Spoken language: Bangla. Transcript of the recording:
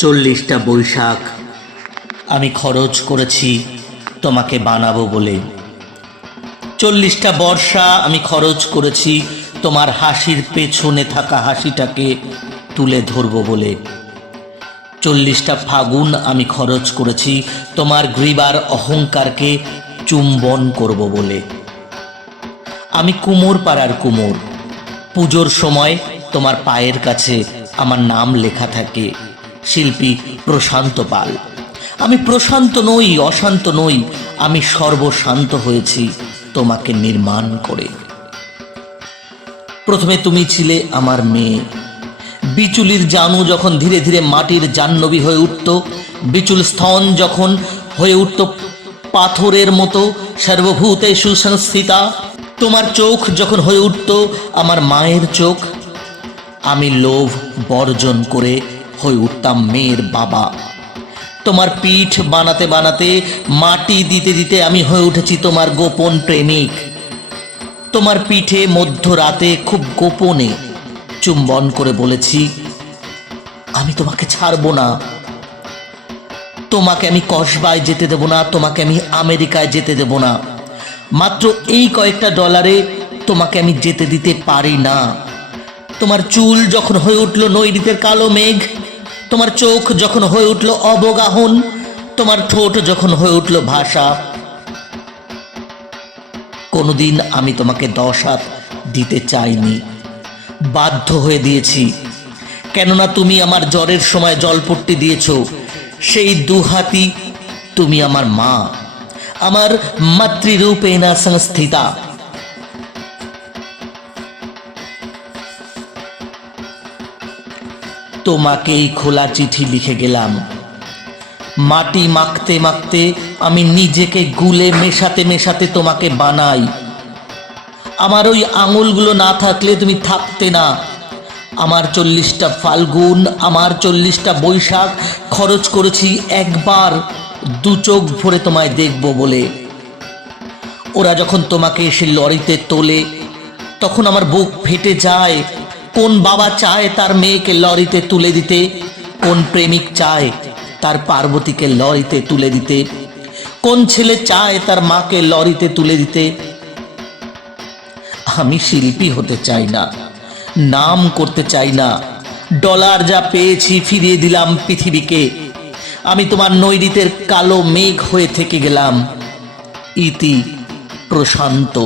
40টা বৈশাখ আমি খরচ করেছি তোমাকে বানাবো বলে। 40টা বর্ষা আমি খরচ করেছি তোমার হাসির পেছনে থাকা হাসিটাকে তুলে ধরবো বলে। 40টা ফাগুন আমি খরচ করেছি তোমার গ্রীবার অহংকারকে চুম্বন করব বলে। আমি কুমোর পাড়ার কুমোর, পুজোর সময় তোমার পায়ের কাছে আমার নাম লেখা থাকে, শিল্পী প্রশান্ত পাল। আমি প্রশান্ত নই, অশান্ত নই, আমি সর্বশান্ত হয়েছি তোমাকে নির্মাণ করে। প্রথমে তুমি ছিলে আমার মেয়ে। বিচুলির জানু যখন ধীরে ধীরে মাটির জাহ্নবী হয়ে উঠত, বিচুল স্তন যখন হয়ে উঠত পাথরের মতো সর্বভূতে সুসংস্থিতা, তোমার চোখ যখন হয়ে উঠত আমার মায়ের চোখ, আমি লোভ বর্জন করে হয়ে উঠতাম মেয়ের বাবা। তোমার পিঠ বানাতে বানাতে, মাটি দিতে দিতে আমি হয়ে উঠেছি তোমার গোপন প্রেমিক। তোমার পিঠে মধ্যরাতে খুব গোপনে চুম্বন করে বলেছি, আমি তোমাকে ছাড়বো না, তোমাকে আমি কসবায় যেতে দেব না, তোমাকে আমি আমেরিকায় যেতে দেব না। মাত্র এই কয়েকটা ডলারে তোমাকে আমি যেতে দিতে পারি না। তোমার চুল যখন হয়ে উঠল নৈরিতের কালো মেঘ, তোমার চোখ যখন হয়ে উঠল অবগাহন, তোমার ঠোঁট যখন হয়ে উঠল ভাষা, কোনোদিন আমি তোমাকে 10 হাত দিতে চাইনি, বাধ্য হয়ে দিয়েছি। কেননা তুমি আমার জ্বরের সময় জলপট্টি দিয়েছ, সেই 2 হাতই তুমি আমার মা, আমার মাতৃরূপেণা সংস্থিতা। তোমাকেই খোলা চিঠি লিখে গেলাম। মাটি মাখতে মাখতে আমি নিজেকে গুলে মেশাতে মেশাতে তোমাকে বানাই। আমার ওই আঙুলগুলো না থাকলে তুমি থাকতে না। আমার 40টা ফাল্গুন, আমার 40টা বৈশাখ খরচ করেছি একবার 2 চোখ ভরে তোমায় দেখব বলে। ওরা যখন তোমাকে এসে লরিতে তোলে তখন আমার বুক ফেটে যায়। কোন বাবা চায় তার মেয়েকে লরিতে তুলে দিতে? কোন প্রেমিক চায় তার পার্বতীকে লরিতে তুলে দিতে? কোন ছেলে চায় তার মাকে লরিতে তুলে দিতে? আমি শিল্পী হতে চাই না, নাম করতে চাই না। ডলার যা পেয়েছি ফিরিয়ে দিলাম পৃথিবীকে। আমি তোমার নৈরিতের কালো মেঘ হয়ে থেকে গেলাম। ইতি প্রশান্ত।